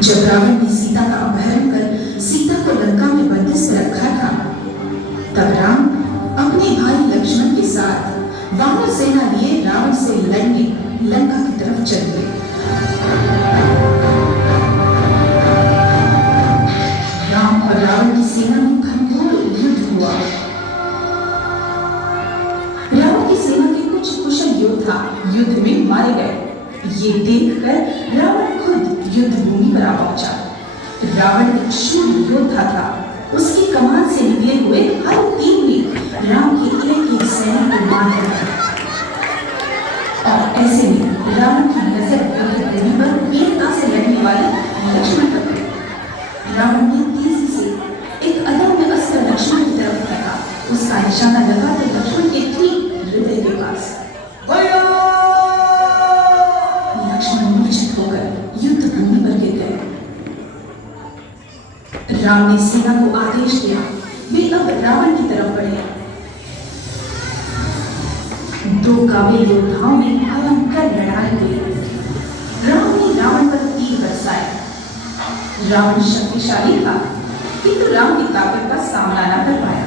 जब रावण ने सीता का अपहरण कर सीता को लंका में बंदिश रखा था, तब राम अपने भाई लक्ष्मण के साथ वानर सेना लिए रावण से लड़ने लंका की तरफ चल गए। राम और रावण की सेना में घनघोर युद्ध हुआ। रावण की सेना के कुछ कुशल योद्धा युद्ध में मारे गए। ये देखकर रावण खुद युद्ध भूमि पर आ पहुंचा। रावण एक शूर योद्धा था। उसकी कमान से निकले हुए हर तीर ने राम के एक एक सैनिक को मार दिया। और ऐसे में रावण की नजर युद्ध भूमि पर वीरता से लड़ने वाले लक्ष्मण पर पड़ी। रावण ने तेजी से एक अदम्य अस्त्र लक्ष्मण की तरफ फेंका। उसका निशाना लगा तो लक्ष्मण के ठीक हृदय के पास। लक्ष्मण मूर्छित होकर युद्ध भूमि पर गिर गए। राम ने सेना को आदेश दिया, वे अब रावण की तरफ बढ़े। दो काबिल योद्धाओं में भयंकर लड़ाई हुई। राम ने रावण पर तीर बरसाए। रावण शक्तिशाली था, किंतु राम की ताकत का सामना न कर पाया।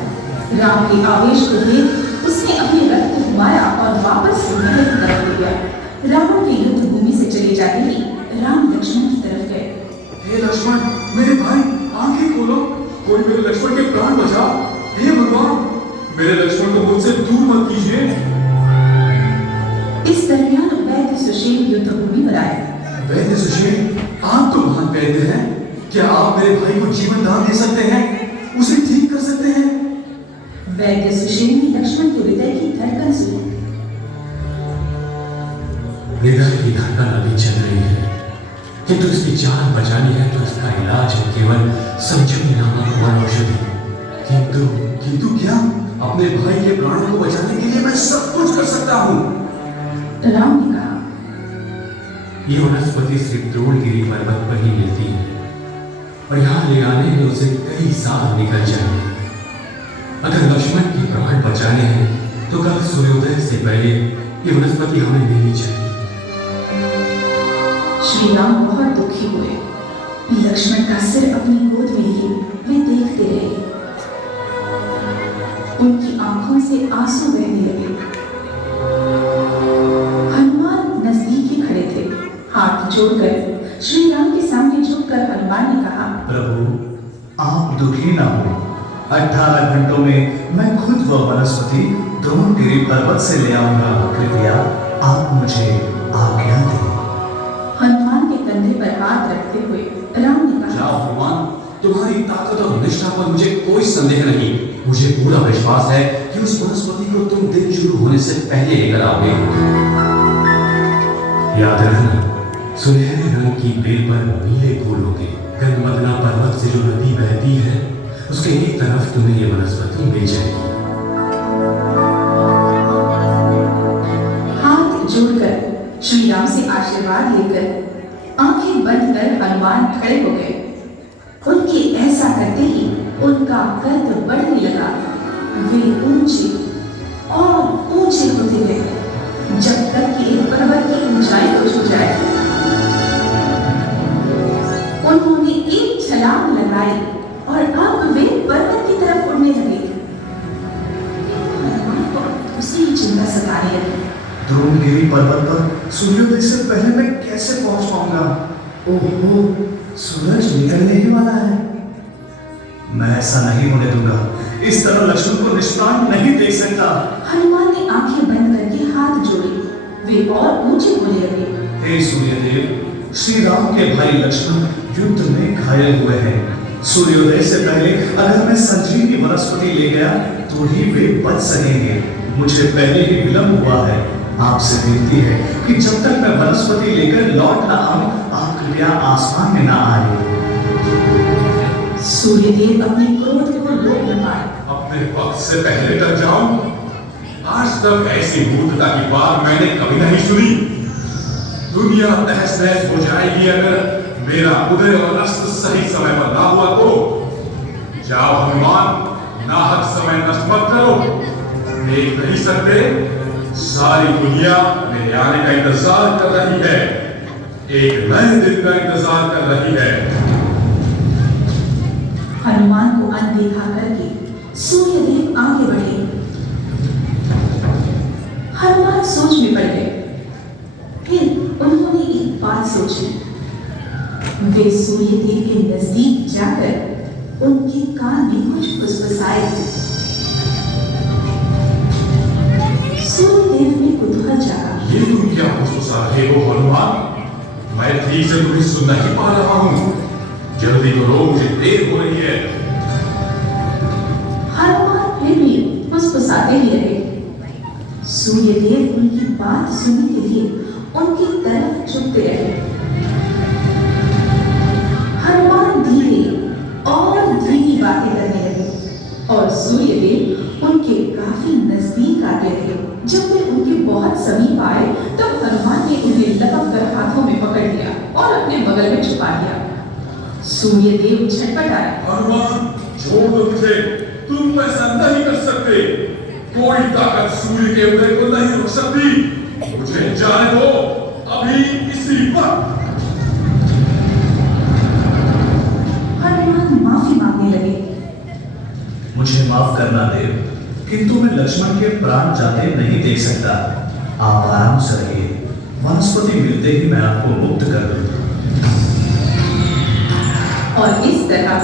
राम के आवेश को देख उसने अपने रथ को घुमाया और वापस महल की तरफ ले गया। रावण के युद्ध भूमि से चले जाते ही राम लक्ष्मण की तरफ गए। हे लक्ष्मण, मेरे भाई, आंखें खोलो, कोई मेरे लक्ष्मण के प्राण बचा। हे भगवान, मेरे लक्ष्मण को मुझसे दूर मत कीजिए। इस दरमियान वैद्य सुषेण युद्ध भूमि पर आए। वैद्य सुषेण, आप तो महान वैद्य हैं। क्या आप मेरे भाई को जीवन दान दे सकते हैं, उसे ठीक कर सकते हैं? वैद्य सुषेण ने लक्ष्मण के हृदय की धड़कन सुनी। हृदय की धड़कन अभी चल रही है, किंतु इसकी जान बचानी है तो इसका इलाज है केवल संजीवनी नामक वनौषधि। किंतु क्या? अपने भाई के प्राणों को बचाने के लिए मैं सब कुछ कर सकता हूँ। राम ने कहा, ये वनस्पति सिर्फ द्रोणगिरी पर्वत पर ही मिलती है और यहाँ ले आने में उसे कई साल निकल जाएंगे। अगर लक्ष्मण के प्राण बचाने हैं तो कल सूर्योदय से पहले ये वनस्पति हमें मिलनी चाहिए। श्री राम बहुत दुखी हुए। लक्ष्मण का सिर अपनी गोद में लिए वे देखते रहे। उनकी आंखों से आंसू बहने लगे। हनुमान नजदीक ही खड़े थे। हाथ जोड़कर श्री राम के सामने झुककर हनुमान ने कहा, प्रभु, आप दुखी ना हो। 18 घंटों में मैं खुद वह वनस्पति द्रोणगिरी पर्वत से ले आऊंगा। कृपया आप मुझे आज्ञा दें। हनुमान के कंधे पर हाथ रखते हुए राम ने कहा, जाओ हनुमान, तुम्हारी ताकत और निष्ठा पर मुझे कोई संदेह नहीं। मुझे पूरा विश्वास है कि उस वनस्पति को तुम दिन शुरू होने से पहले लेकर आओगे। याद रखना, सुनहरे रंग की बेल पर नीले फूल होंगे। गंधमदना पर्वत से जो नदी बहती है उसके एक तरफ तुम्हें ये वनस्पति मिल जाएगी। हाथ जोड़कर श्री राम से आशीर्वाद लेकर आंखें बंद कर हनुमान खड़े हो गए। उनके ऐसा करते ही उनका कद बढ़ने लगा। वे ऊंचे और ऊंचे होते गए जब तक कि एक पर्वत की ऊंचाई को छू जाए। उन्होंने एक छलांग लगाई और अब वे पर्वत की तरफ उड़ने लगे। हनुमान को दूसरी चिंता सताने लगी। द्रोणगिरी पर्वत पर सूर्योदय से पहले मैं कैसे पहुंच पाऊंगा? ओहो, सूरज निकलने ही वाला है। मैं ऐसा नहीं होने दूंगा। इस तरह लक्ष्मण को निष्प्राण नहीं देख सकता। हनुमान ने आंखें बंद करके हाथ जोड़े। वे और ऊंचे होने लगे। हे सूर्यदेव, श्री राम के भाई लक्ष्मण युद्ध में घायल हुए हैं। सूर्योदय से पहले अगर मैं संजीवनी वनस्पति ले गया तो ही वे बच सकेंगे। मुझे पहले ही विलंब हुआ है। आपसे विनती है कि जब तक मैं वनस्पति लेकर लौट ना आऊं, आप कृपया आसमान में ना आए। सूर्यदेव अपने क्रोध को रोक न पाए। अपने वक्त से पहले तक जाऊं? आज तक ऐसी मूर्खता की बात मैंने कभी नहीं सुनी। दुनिया तहस नहस हो जाएगी अगर मेरा उदय और अस्त सही समय पर ना हुआ तो। जाओ हनुमान, नाहक समय नष्ट मत करो। देख नहीं सकते, सारी दुनिया मेरे आने का इंतजार कर रही है। एक नए दिन का इंतजार कर रही है। हनुमान को अनदेखा करके सूर्यदेव आगे बढ़े। हनुमान सोच में पड़ गए। फिर उन्होंने एक बात सोची। वे सूर्यदेव के नजदीक जाकर उनके कान में कुछ फुसफुसाए। सूर्यदेव ने कुतूहल जागा। ये तुम क्या फुसफुसा रहे हो हनुमान? मैं ठीक से तुम्हें सुन नहीं पा रहा हूँ। जल्दी करो, मुझे देर हो रही है। हनुमान फिर भी फुसफुसाते ही रहे। सूर्यदेव उनकी बात सुनने के लिए उनकी तरफ झुकते रहे। हनुमान धीरे और धीमी बातें करने लगे और सूर्यदेव उनके काफी नजदीक आते रहे। जब वे उनके बहुत समीप आए तब हनुमान ने उन्हें लपक कर हाथों में पकड़ लिया और अपने बगल में छुपा लिया। सूर्यदेव झटपटाए। हनुमान, छोड़ दो मुझे, तुम ऐसा नहीं कर सकते। कोई ताकत सूर्य के उदय को नहीं रोक सकती। मुझे जाने दो, अभी इसी वक्त। हनुमान माफी मांगने लगे। मुझे माफ करना देव, किंतु मैं लक्ष्मण के प्राण जाते नहीं देख सकता। आप आराम से रहिए, वनस्पति मिलते ही मैं आपको मुक्त कर दूंगा। और इस तरह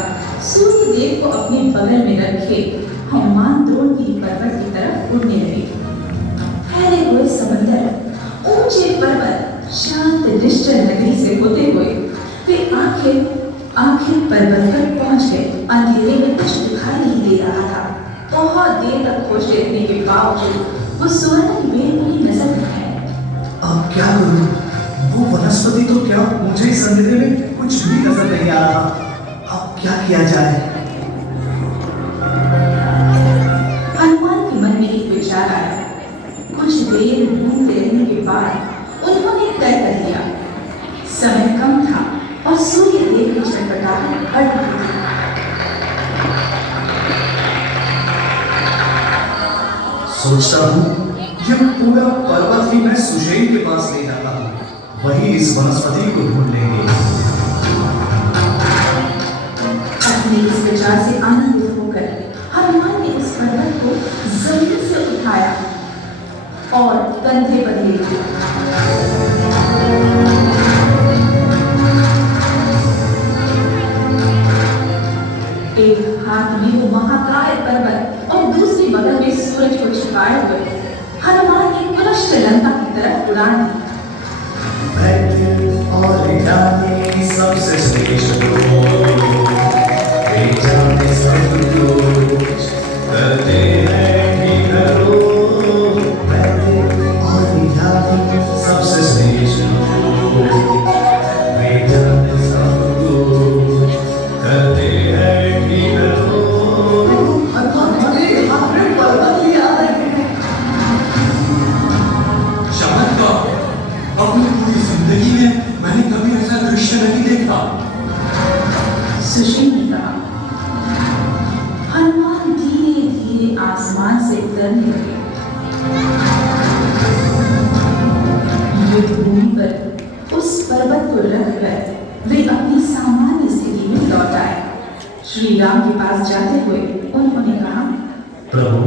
सूर्यदेव को अपने बगल में रखे हनुमान द्रोणगिरी पर्वत की तरफ उड़ने लगे। फैले हुए समंदर, ऊंचे पर्वत, शांत निश्चल नगरी से होते हुए वे आखिर पर्वत पर पहुंच गए। अंधेरे में कुछ दिखाई नहीं दे रहा था। बहुत देर तक खोजते रहने के बावजूद वो स्वर्ण की वेल मुझे नजर नहीं आए। अब क्या करूं? वो वनस्पति तो क्या, मुझे इस अंधेरे में कुछ भी नजर नहीं आ रहा। अब क्या किया जाए? हनुमान के मन में एक विचार आया। कुछ देर ढूंढते रहने के बाद उन्होंने तय कर लिया। समय कम था और सूर्यदेव की छटपटाहट बढ़ रही थी। सोचता हूँ यह पूरा पर्वत ही मैं सुषेण के पास ले जाता हूँ, वही इस वनस्पति को ढूंढ लेंगे। अपने इस विचार से आनंदित होकर हनुमान ने उस पर्वत को जमीन से उठाया और कंधे पर ले लिया। एक हाथ में वो महाकाय पर्वत और दूसरी बगल में सूरज को छिपाए हुए हनुमान ने पुनश्च लंका की तरफ उड़ान दी। और जाने सबसे श्रेष्ठ हो, जाने सब कुछ करते हैं कि करो। और जाने सबसे श्रेष्ठ हो, जाने सब कुछ करते हैं कि करो। हमारे हाथ में पर्वत ही आ रहे हैं। चमत्कार! अपनी पूरी जिंदगी में मैंने कभी ऐसा दृश्य नहीं देखा। सुषेण ने कहा। हनुमान धीरे धीरे आसमान से उतरने लगे। युद्ध भूमि पर उस पर्वत को रखकर वे अपनी सामान्य स्थिति में लौट आए। श्री राम के पास जाते हुए उन्होंने कहा, प्रभु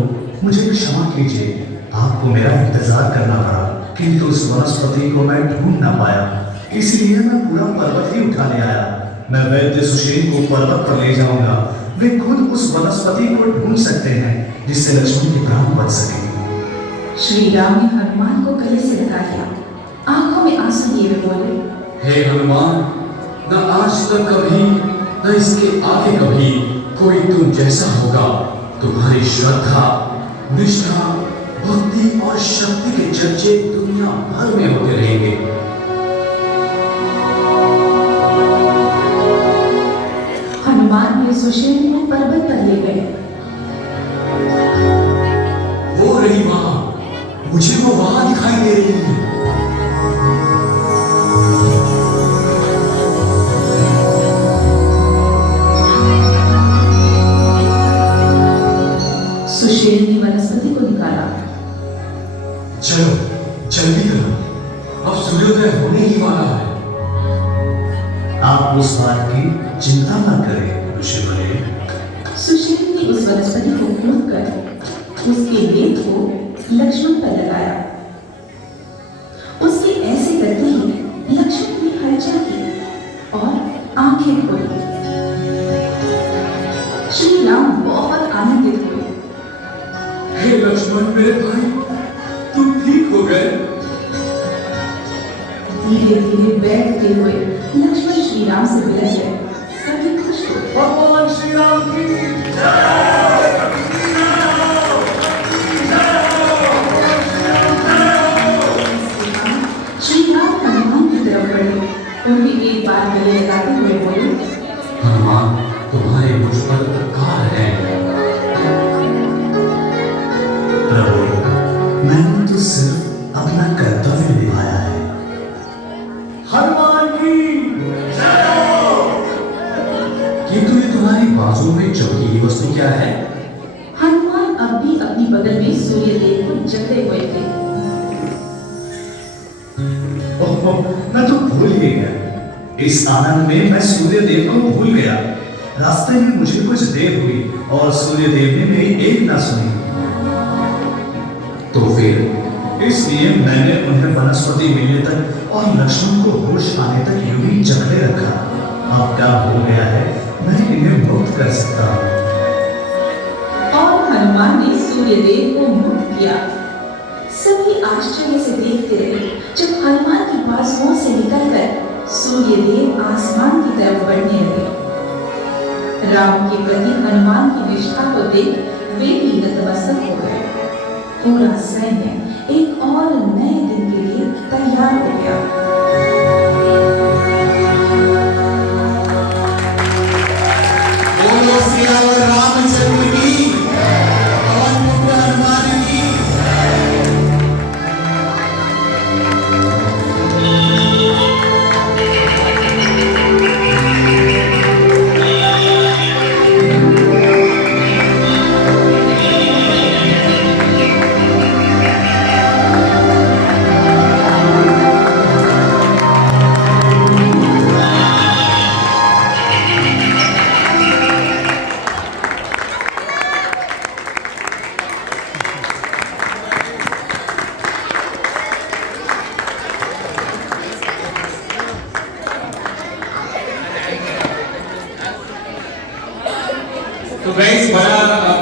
मुझे क्षमा कीजिए, आपको मेरा इंतजार करना पड़ा, किंतु उस वनस्पति को मैं ढूंढ ना पाया, इसलिए मैं पूरा पर्वत ही उठा ले आया। मैं वैद्य सुषेण को पर्वत पर ले जाऊंगा, वे खुद उस वनस्पति को ढूंढ सकते हैं जिससे लक्ष्मण के प्राण बच सके। श्री राम ने हनुमान को गले से लगा लिया। आंखों में आंसू लिए वे बोले, हे हनुमान, न आज तक कभी न इसके आगे कभी कोई तुम जैसा होगा। तुम्हारी श्रद्धा, निष्ठा, भक्ति और शक्ति के चर्चे दुनिया भर में होते रहेंगे। हनुमान ने सुषेण को पर्वत पर ले गए। वो रही वहां, मुझे वो वहां दिखाई दे रही है। सुषेण ने वनस्पति को निकाला। चलो जल्दी करो, अब सूर्योदय आप उस बात की चिंता न करें ऋषिवर्य। सुशील ने उस वनस्पति को कूद कर उसके लेप को लक्ष्मण पर लगाया। उसके ऐसे करते ही लक्ष्मण ने हलचल की और आंखें खोली। श्री राम बहुत आनंदित हुए। हे लक्ष्मण मेरे भाई, तुम ठीक हो गए? धीरे धीरे बैठते हुए लक्ष्मण श्री राम से मिल गए। सभी खुश हो। भगवान श्री राम की श्री राम हनुमान की तरफ बढ़े। उन्हें एक बार गले लगाते हुए बोले, हनुमान, तुम्हारे मुझ पर उपकार है। प्रभु, मैंने तो सिर्फ अपना कर्तव्य निभाया है। हनुमान की किंतु ये तुम्हारी बाजू में चमकीली वस्तु क्या है? हनुमान अब भी अपनी बगल में सूर्यदेव को जकड़े हुए थे। ओह, मैं तो भूल ही गया। इस आनंद में मैं सूर्यदेव को भूल गया। रास्ते में मुझे कुछ देर हुई और सूर्यदेव ने मेरी एक ना सुनी। तो फिर इसलिए मैंने उन्हें वनस्पति मिलने तक और लक्ष्मण को होश आने तक यूं ही जकड़े रखा। अब क्या हो गया है, मैं इन्हें मुक्त कर सकता हूँ। और हनुमान ने सूर्यदेव को मुक्त किया। सभी आश्चर्य से देखते रहे जब हनुमान की बाजुओं से निकलकर सूर्यदेव आसमान की तरफ बढ़ने लगे। राम के प्रति हनुमान की निष्ठा को देख वे भी नतमस्तक हो गए। पूरा सैन्य एक और नए दिन के लिए तैयार हो गया।